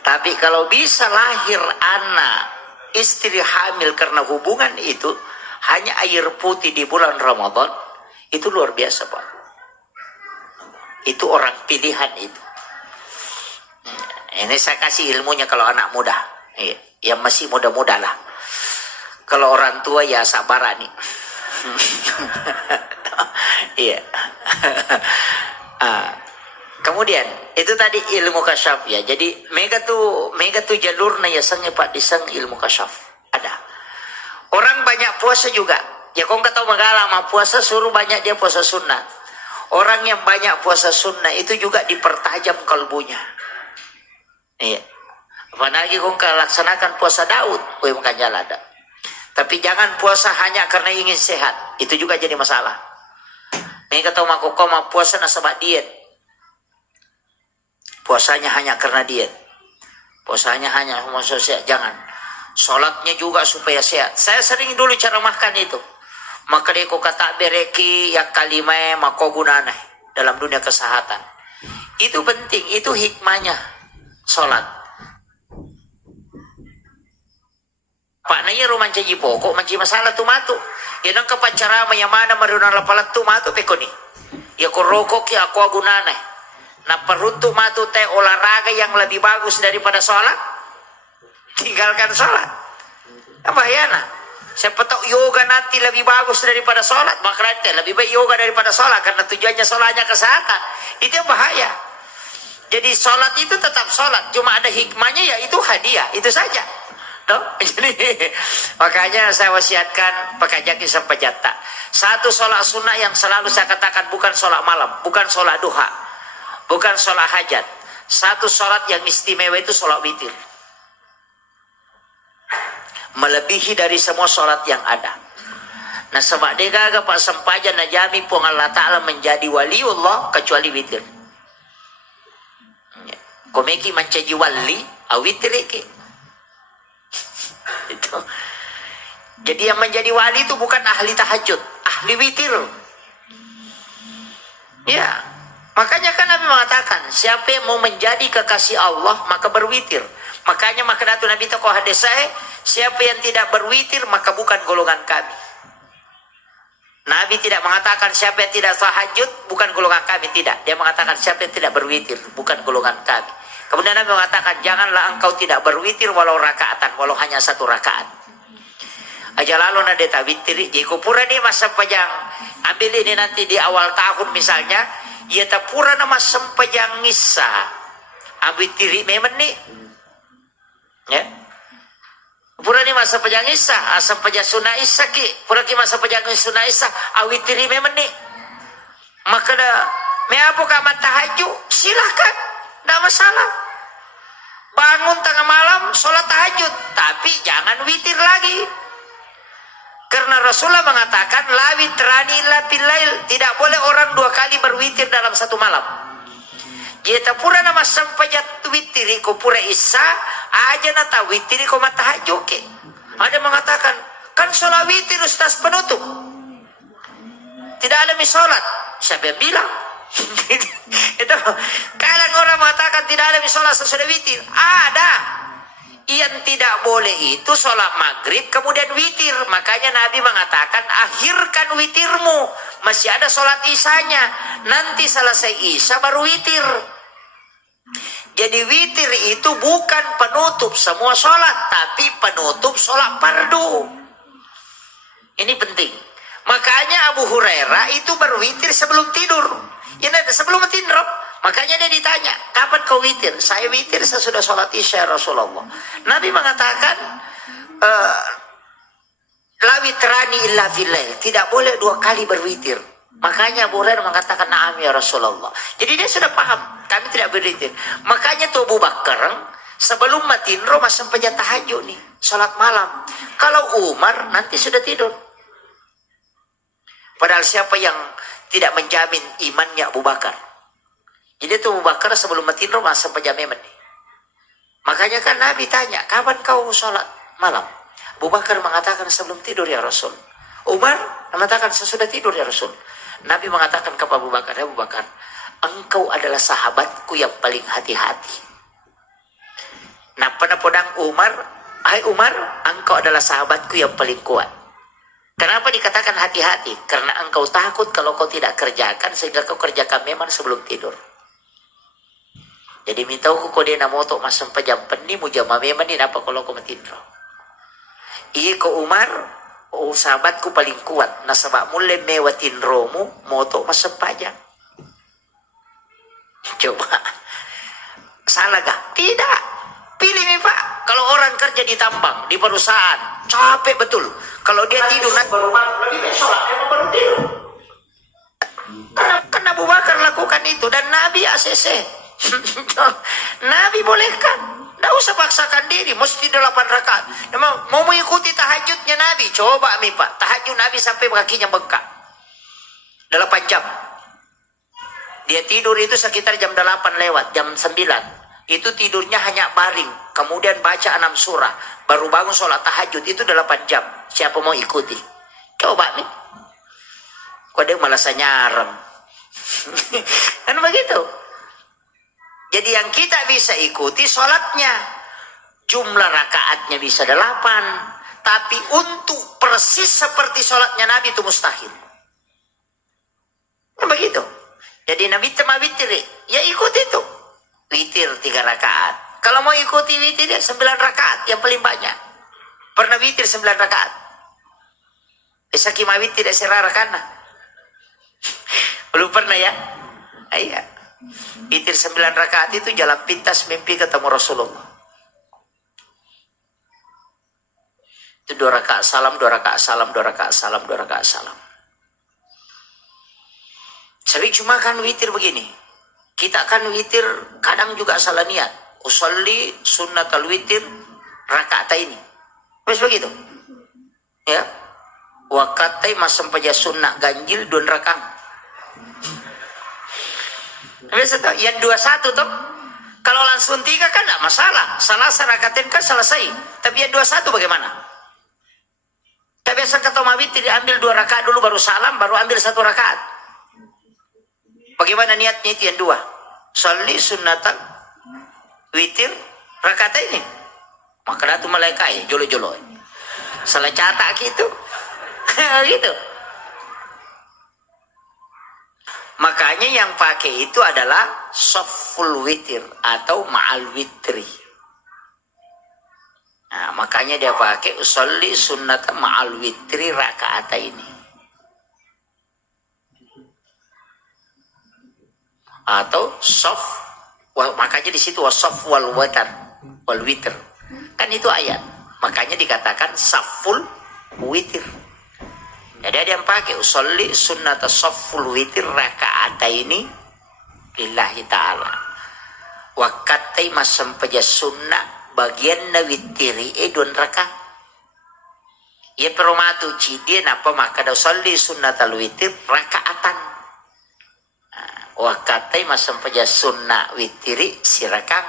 Tapi kalau bisa lahir anak, istri hamil karena hubungan itu, hanya air putih di bulan Ramadan, itu luar biasa Pak. Itu orang pilihan itu. Ini saya kasih ilmunya kalau anak muda. Yang masih muda-muda lah. Kalau orang tua ya sabar nih. Iya. Kemudian itu tadi ilmu kasyaf ya. Jadi mega tuh jalurnya ya sangnya Pak disang ilmu kasyaf. Ada. Orang banyak puasa juga. Ya kau nggak tahu magala mah puasa suruh banyak dia puasa sunnah. Orang yang banyak puasa sunnah itu juga dipertajam kalbunya. Iya. Apalagi kau laksanakan puasa Daud, woi bukan jalan ada. Tapi jangan puasa hanya karena ingin sehat. Itu juga jadi masalah. Mega tahu mah kau mah puasa nasabak diet. Puasanya hanya karena diet. Puasanya hanya maksud sehat. Jangan. Sholatnya juga supaya sehat. Saya sering dulu cara makan itu. Maka dia kata bereki yang kalimah mako gunana dalam dunia kesehatan. Itu penting. Itu hikmahnya sholat. Pak nanya rumah janji pokok manci masalah tu matu. Ya nang kepacara yang mana maruna lapalat tu matu pekoni. Ya korokok ya aku gunana. Nah peruntuk matu teh olahraga yang lebih bagus daripada sholat, tinggalkan sholat. Apa ya nah? Siapa tahu yoga nanti lebih bagus daripada sholat, maka nanti lebih baik yoga daripada sholat karena tujuannya sholatnya kesehatan. Itu yang bahaya. Jadi sholat itu tetap sholat, cuma ada hikmahnya ya itu hadiah, itu saja. No? Jadi makanya saya wasiatkan pakajaki sampai jata. Satu sholat sunnah yang selalu saya katakan bukan sholat malam, bukan sholat duha. Bukan sholat hajat. Satu sholat yang istimewa itu sholat witir. Melebihi dari semua sholat yang ada. Nah sebab dia gagal Pak Sempajan najami pun Allah Ta'ala menjadi waliullah kecuali witir. Komeki mencaji wali, awitri ki. Itu. Jadi yang menjadi wali itu bukan ahli tahajud, ahli witir. Ya, makanya kan Nabi mengatakan, siapa yang mau menjadi kekasih Allah maka berwitir. Makanya itu Nabi tokoh hadis saya, siapa yang tidak berwitir maka bukan golongan kami. Nabi tidak mengatakan siapa yang tidak tahajud bukan golongan kami, tidak. Dia mengatakan siapa yang tidak berwitir bukan golongan kami. Kemudian Nabi mengatakan, janganlah engkau tidak berwitir walau rakaatan, walau hanya satu rakaat. Aja lalu nade tawitir, jadi kupura nih masa pajang. Ambil ini nanti di awal tahun misalnya, ia tapura nama sempajang ngisa. Ambil tiri memang nih, ya. Pura ni masa pajang isa, asam pajang sunah isa ki. Pura ki masa pajang sunah isa, awit tiri memang ni. Maka dah, me apa kamat tahajud, silakan, tak masalah. Bangun tengah malam, solat tahajud, tapi jangan witir lagi. Karena Rasulullah mengatakan, la witrani illa billail, tidak boleh orang 2 kali berwitir dalam satu malam. Jeta pura nama sampajat witiri ko pura isa aja nata witiri ko matahajud ke. Ada mengatakan kan sholat witir ustaz penutup. Tidak ada misolat. Siapa yang bilang? Itu kadang orang mengatakan tidak ada misolat sesudah witir. Ada. Yang tidak boleh itu sholat maghrib kemudian witir. Makanya Nabi mengatakan akhirkan witirmu. Masih ada sholat isanya. Nanti selesai isya baru witir. Jadi witir itu bukan penutup semua sholat. Tapi penutup sholat fardu. Ini penting. Makanya Abu Hurairah itu berwitir sebelum tidur. Ya, sebelum tidur. Makanya dia ditanya, kapan kau witir? Saya witir sesudah sholat isya Rasulullah. Nabi mengatakan, la witrani illa fillail. Tidak boleh 2 kali berwitir. Makanya Abu Hurairah mengatakan, na'am ya Rasulullah. Jadi dia sudah paham, kami tidak berwitir. Makanya tuh Abu Bakar, sebelum matinro masih sempat tahajud nih, sholat malam. Kalau Umar nanti sudah tidur. Padahal siapa yang tidak menjamin imannya Abu Bakar? Jadi itu Abu Bakar sebelum matinro masa penjamin nih. Makanya kan Nabi tanya, kapan kau sholat malam? Abu Bakar mengatakan sebelum tidur ya Rasul. Umar mengatakan sesudah tidur ya Rasul. Nabi mengatakan kepada Abu Bakar, ya Abu Bakar, engkau adalah sahabatku yang paling hati-hati. Nah pada podang Umar, hai Umar, engkau adalah sahabatku yang paling kuat. Kenapa dikatakan hati-hati? Karena engkau takut kalau kau tidak kerjakan sehingga kau kerjakan memang sebelum tidur. Jadi minta aku kau dia namoto masam pajam peni mujama memang ni apa kalau kau matindro. Iya ko Umar, oh sahabatku paling kuat. Nasabak mulai mewatin romu moto masam pajam. Coba salah gak? Tidak. Pilih nih Pak. Kalau orang kerja di tambang, di perusahaan, capek betul. Kalau dia tidur nanti baru lagi sholat, emang baru tidur. Karena Abu Bakar lakukan itu dan Nabi ACC. Nabi bolehkan. Tidak usah paksakan diri, mesti 8 rakaat. Memang mau mengikuti tahajudnya Nabi, coba mi Pak. Tahajud Nabi sampai kakinya bengkak. 8 jam. Dia tidur itu sekitar jam 8 lewat, jam 9. Itu tidurnya hanya baring, kemudian baca 6 surah, baru bangun sholat tahajud, itu 8 jam. Siapa mau ikuti? Coba nih. Kok dia malah nyarem. Kan begitu. Jadi yang kita bisa ikuti sholatnya. Jumlah rakaatnya bisa 8. Tapi untuk persis seperti sholatnya Nabi itu mustahil. Kan begitu. Jadi Nabi tema witir, ya ikut itu. Witir 3 rakaat. Kalau mau ikuti witir ya 9 rakaat yang paling banyak. Pernah witir 9 rakaat. Bisa kima witir ya serarakan. Belum pernah ya? Iya. Witir 9 rakaat itu jalan pintas mimpi ketemu Rasulullah. Itu 2 rakaat salam, 2 rakaat salam, 2 rakaat salam, 2 rakaat salam. Tapi cuma kan witir begini. Kita kan witir kadang juga salah niat. Usolli sunnatal witir rakaat ini. Terus begitu. Ya. Wakatai masam paja sunnah ganjil 2 rakaat. Biasa tuh, yang 21 tuh. Kalau langsung 3 kan tidak masalah. Salah rakatain kan selesai. Tapi yang 21 bagaimana? Kita biasa kata witir ambil 2 rakaat dulu baru salam, baru ambil 1 rakaat. Bagaimana niatnya itu yang 2? Sholli sunnatan witir rakaat ini. Maka itu malaikat ya, jolo-jolo. Salah catak gitu. Gitu. Makanya yang pakai itu adalah shafful witir atau ma'al witri. Nah, makanya dia pakai usolli sunnat ma'al witri rakaat ini. Atau shaff, makanya di situ wasaf wal watar wal witr. Kan itu ayat. Makanya dikatakan shafful witir. Jadi ada yang pakai usolli sunnata shafful witir rakaat ini lillahi ta'ala. Wakatai masam paja sunnah bagian na witiri edon raka. Ya peromatu cidien apa maka da usolli sunnatal witir rakaatan. Wakatai masam paja sunnah witiri si raka.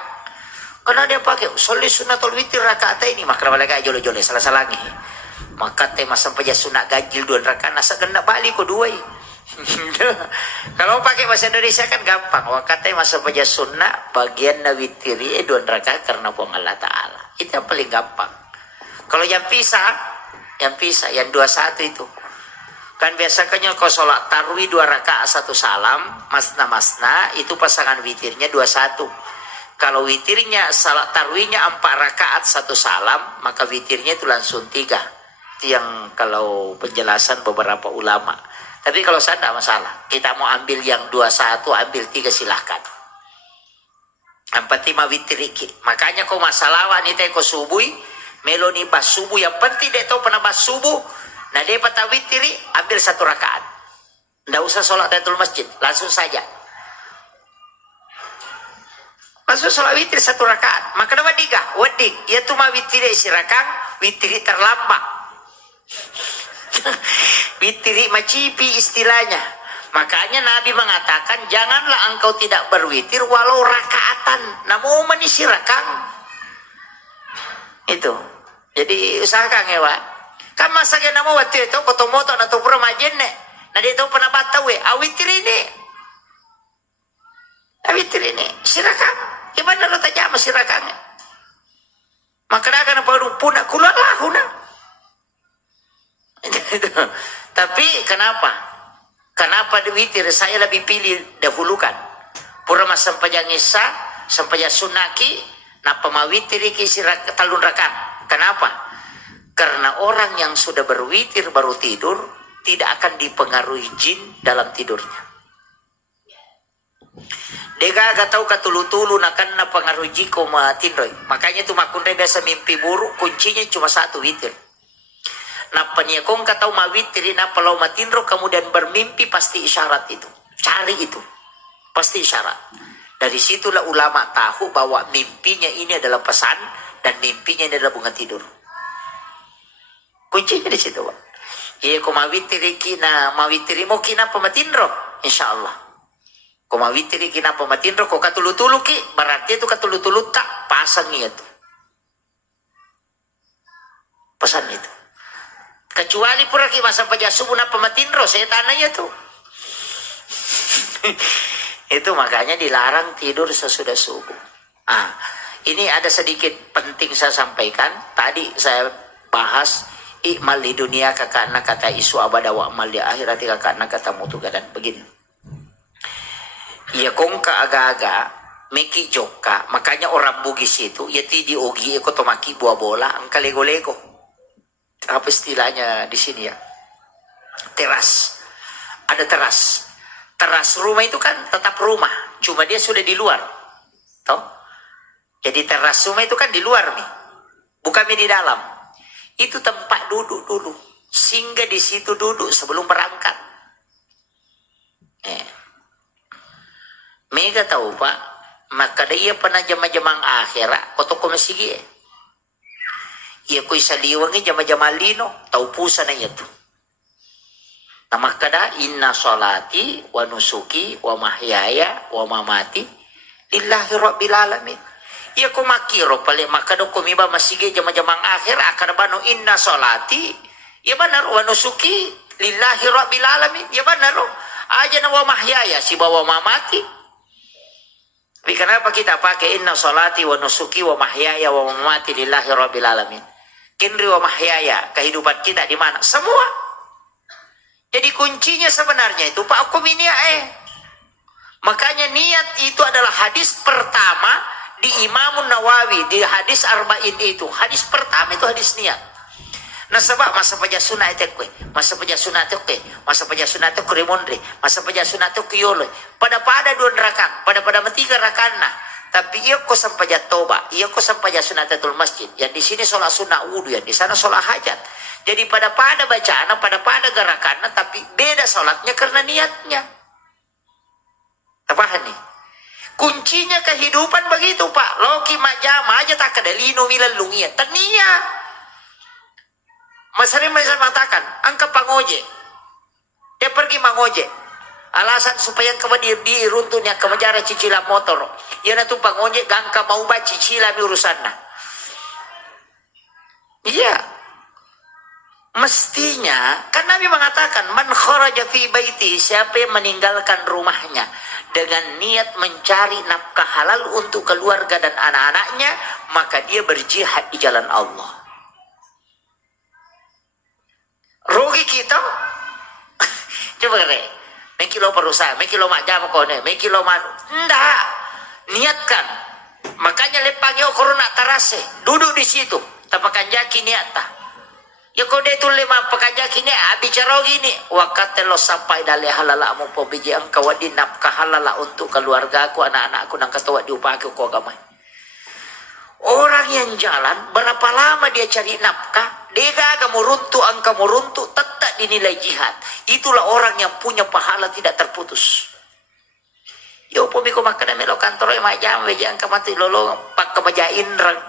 Karena dia pakai usolli sunnatal witir rakaat ini maka mereka jole-jole salah-salahnya. Maka tema sampai sunat ganjil 2 rakaat nasa kena balik ko 2. Kalau pakai bahasa Indonesia kan gampang. Waktu masa sampai sunnah bagian nawitiri 2 rakaat karena puang Allah Ta'ala. Itu yang paling gampang. Kalau yang pisah yang 21 itu. Kan biasanya kalau sholat tarwih 2 rakaat 1 salam, masna itu pasangan witirnya 21. Kalau witirnya salat tarwihnya 4 rakaat 1 salam, maka witirnya itu langsung 3. Yang kalau penjelasan beberapa ulama. Tapi kalau saya tidak masalah, kita mau ambil yang 21, ambil 3 silahkan. Empat 5 witiriki. Makanya kau masalah ni kau subuh, meloni bas subuh yang penting dia tahu pernah bas subuh. Nah dia patah witiri, ambil 1 rakaat. Tidak usah sholat tahiyatul masjid, langsung saja. Langsung sholat witir 1 rakaat. Maka dapat wadik, ya tu mah witiri si rakang, witiri terlambat. Witiri macipi istilahnya. Makanya Nabi mengatakan janganlah engkau tidak berwitir walau rakaatan. Namun menisi rakang itu. Jadi usahakan ya Pak. Kan masa dia namu waktu itu kotomoto na to promajen ne. Nah dia tahu pernah batawe awitir ini. Awitir ini sirakang. Gimana lo tanya sama sirakang? Maka akan baru punah keluarlah huna. Tapi kenapa di witir saya lebih pilih dahulukan pura mas sampajang isa sampajang sunaki napa mawitiri kisi talun rakam. Kenapa? Karena orang yang sudah berwitir baru tidur tidak akan dipengaruhi jin dalam tidurnya. Dega tahu katulu-tulu nakan na pengaruh jiko matindroy. Makanya tuh makundai biasa mimpi buruk kuncinya cuma 1 witir. Nah peniakong katau mawitiri na palau matindro kemudian bermimpi pasti isyarat itu. Cari itu. Pasti isyarat. Dari situlah ulama tahu bahwa mimpinya ini adalah pesan dan mimpinya ini adalah bunga tidur. Kuncinya di situ, Pak. Iya ko mawitiri kina mawitiri mo kina pamatindro insyaallah. Ko mawitiri kina pamatindro ko katulu-tulu ki berarti itu katulu-tulu tak pasang itu. Pesan itu. Kecuali pura ki masa pajasubu na pamatindro setananya tuh. Itu makanya dilarang tidur sesudah subuh. Ini ada sedikit penting saya sampaikan. Tadi saya bahas ikmal di dunia kakakna kata isu abada wa amal di akhirat kakakna kata mutu gadan begini. Ya kong ka aga-aga meki joka, makanya orang Bugis itu ya ti diogi eko tomaki buah bola ang kalego-lego. Apa istilahnya di sini ya? Teras. Ada teras. Teras rumah itu kan tetap rumah, cuma dia sudah di luar. Toh? Jadi teras rumah itu kan di luar nih. Bukan di dalam. Itu tempat duduk dulu. Singgah di situ duduk sebelum berangkat. Mega tahu Pak, maka dia pernah jama-jamang akhirat, kotoko masigi Iya ko isaliwangi jama-jama lino, taupusan na ito. Na makada inna salati wa nusuki wa mahyaya wa mamati lillahi rabbil alamin. Iya ko makiro pali makado kumiba masige jama-jamang akhir akar bano inna solati. Iya benar wa nusuki lillahi rabbil alamin. Iya benar. Aja na wa mahyaya si bawa mamati. Tapi kenapa kita pakai inna solati wa nusuki wa mahyaya wa mamati lillahi rabbil alamin? Kinri wa mahyaya, kehidupan kita di mana? Semua. Jadi kuncinya sebenarnya itu Pak Hukum ini makanya niat itu adalah hadis pertama di Imam Nawawi, di hadis Arba'in itu. Hadis pertama itu hadis niat. Nah sebab masa paja sunat itu kue, masa paja sunat itu kue, masa paja sunat itu kurimondre, masa paja sunat itu kuyolo. Pada 2 rakaat, pada 3 rakaat nah. Tapi ia ko sampai toba, ia ko sampai sunatul masjid. Yang di sini sholat sunnah wudu, yang di sana sholat hajat. Jadi pada bacaan, pada gerakan, tapi beda sholatnya karena niatnya. Paham nih? Kuncinya kehidupan begitu Pak. Loki majama aja tak ada lino milan lungia. Tania. Masari mengatakan, angka pangoje. Dia pergi mangoje. Alasan supaya kemudian diruntunya kemajara cicilan motor. Ya na tu pangoje gangka mau ba cicilan urusanna. Iya. Mestinya kan Nabi mengatakan man kharaja fi baiti, siapa yang meninggalkan rumahnya dengan niat mencari nafkah halal untuk keluarga dan anak-anaknya, maka dia berjihad di jalan Allah. Rugi kita? Coba re, mekilo perusahaan, mekilo makjam kone, mekilo manu. Enggak, niatkan. Makanya lepangyo corona tarase, duduk di situ, tapakan jaki niata. Ya kau dia tu lima pekerja kini bicara gini wakat lo sampai dari halala mo po biji ang kawadin napka halala untuk keluarga aku anak-anakku nang katawa diupah aku ko gamay. Orang yang jalan berapa lama dia cari nafkah, dia gak meruntuh angka meruntuh tetap dinilai jihad. Itulah orang yang punya pahala tidak terputus. Yo po biko makan melo kantor e majam beji angka mati lolo pak kebajain rang.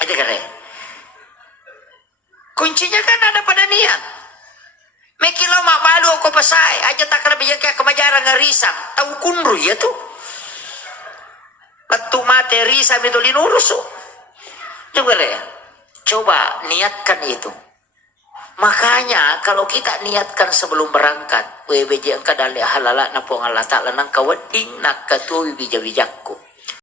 Aja kere. Kuncinya kan ada pada niat. Mekilo mak balu ko pasai aja tak lebih kayak kemajaran ngarisam. Tahu kunru ya tuh. Letu mate risam itu linurus. Coba ya. Coba niatkan itu. Makanya kalau kita niatkan sebelum berangkat, WBJ angka dalih halala na po Allah Ta'ala nang kawading nakatuwi bija-bijakku.